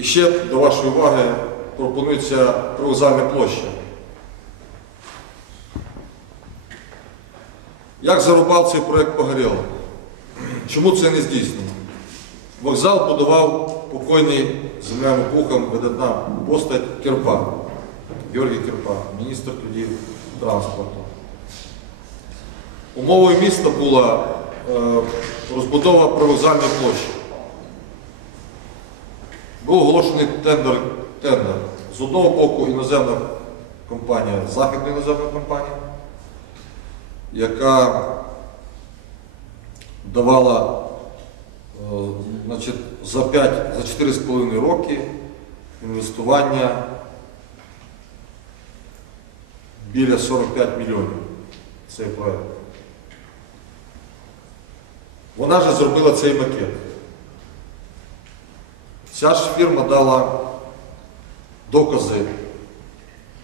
І ще до вашої уваги пропонується привокзальна площа. Як зарубав цей проєкт Погорєло? Чому це не здійснено? Вокзал будував покойний земляним пухом видатна постать Кирпа, Георгій Кирпа, міністр тоді транспорту. Умовою міста була е, розбудова привокзальної площі. Був оголошений тендер, тендер. З одного боку іноземна компанія, західна іноземна компанія, яка давала е, значить, за 5, за 4,5 роки інвестування біля 45 мільйонів цей проект. Вона ж зробила цей макет. Ця ж фірма дала докази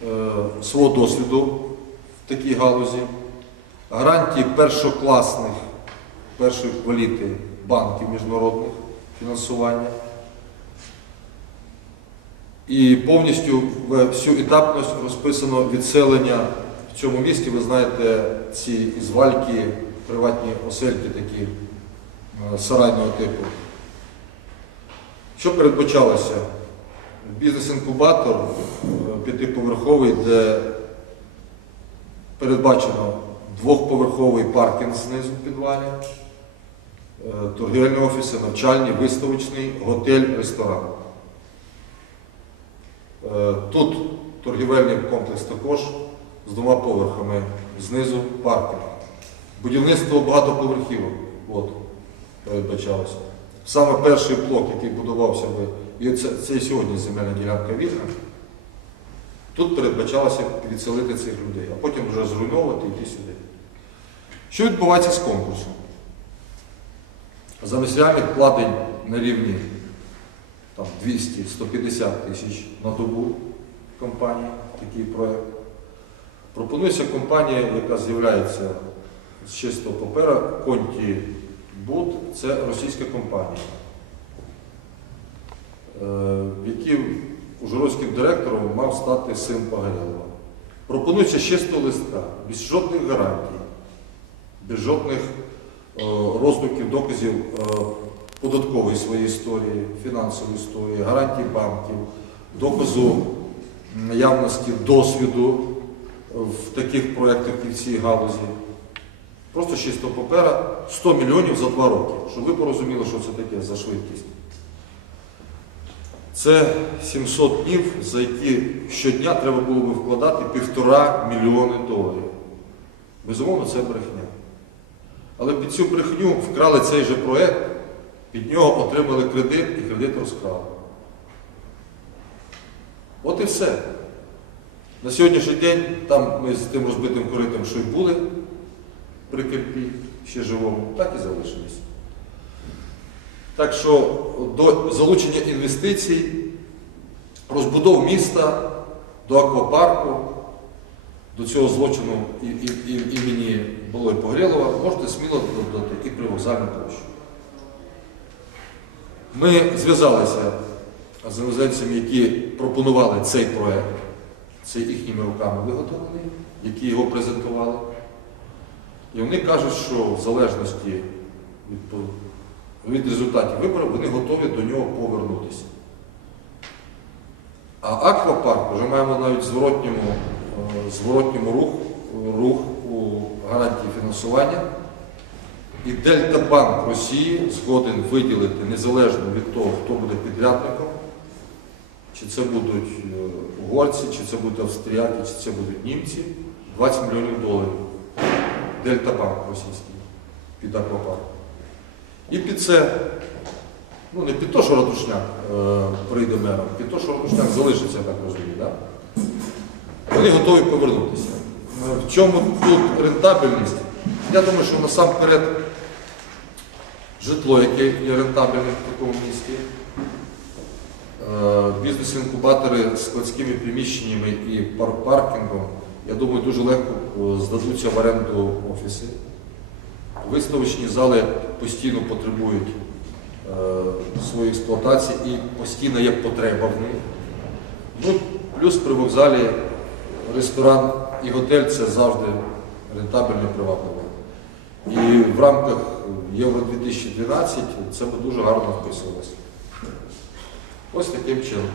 е, свого досвіду в такій галузі, гарантії першокласних, першої кваліти банків міжнародних фінансування. І повністю всю етапність розписано відселення в цьому місті. Ви знаєте, ці ізвальки, приватні осельки такі е, сарайного типу. Що передбачалося? Бізнес-інкубатор е, п'ятиповерховий, де передбачено двохповерховий паркінг знизу в підвалі, е, торгівельні офіси, навчальні, виставочний, готель, ресторан. Е, Тут торгівельний комплекс також з двома поверхами, знизу паркінг. Будівництво багатоповерхівок от, передбачалося. Саме перший блок, який будувався би, і це, це сьогодні земельна ділянка вільна, тут передбачалося відселити цих людей, а потім вже зруйновувати і йти сюди. Що відбувається з конкурсом? Замість реальних вкладень на рівні 200-150 тисяч на добу компанії, такий проєкт. Пропонується компанія, яка з'являється з чистого папера, Конті Буд, це російська компанія, е, в якій Ужгородським директором мав стати син Погорєлова. Пропонується з чистого листка, без жодних гарантій, без жодних е, роздуків, доказів е, податкової своєї історії, фінансової історії, гарантій банків, доказу наявності досвіду в таких проєктах і в цій галузі. Просто чистого папера 100 мільйонів за два роки, щоб ви порозуміли, що це таке за швидкість. Це 700 днів, за які щодня треба було би вкладати півтора мільйони доларів. Безумовно, це брехня. Але під цю брехню вкрали цей же проєкт, під нього отримали кредит і кредит розкрали. От і все. На сьогоднішній день там ми з тим розбитим коритом, що й були при ще живому, так і залишились. Так що до залучення інвестицій, розбудов міста, до аквапарку, до цього злочину імені Болой Погрєлова можете сміло додати і привокзальну площу. Ми зв'язалися з іноземцями, які пропонували цей проект, це їхніми руками виготовлений, які його презентували. І вони кажуть, що в залежності від, від результатів виборів вони готові до нього повернутися. А аквапарк вже маємо навіть зворотньому, е, зворотньому рух, рух у гарантії фінансування. І Дельтабанк Росії згоден виділити незалежно від того, хто буде підрядником, чи це будуть е, угорці, чи це будуть австріяки, чи це будуть німці, 20 мільйонів доларів. Дельтабанк російський під аквапарк. І під це, ну не під те, що Ратушняк е, прийде мером, під те, що Ратушняк залишиться, я так розумію, да? вони готові повернутися. Е, В чому тут рентабельність? Я думаю, що насамперед житло, яке є рентабельним в такому місті, е, бізнес-інкубатори з складськими приміщеннями і пар- паркінгом, я думаю, дуже легко е, здадуться в оренду офіси. Виставочні зали постійно потребують свою експлуатацію і постійно є потреба в них. Ну, плюс при вокзалі ресторан і готель це завжди рентабельно і привабливо. І в рамках Євро 2012 це би дуже гарно вписувалося. Ось таким чином.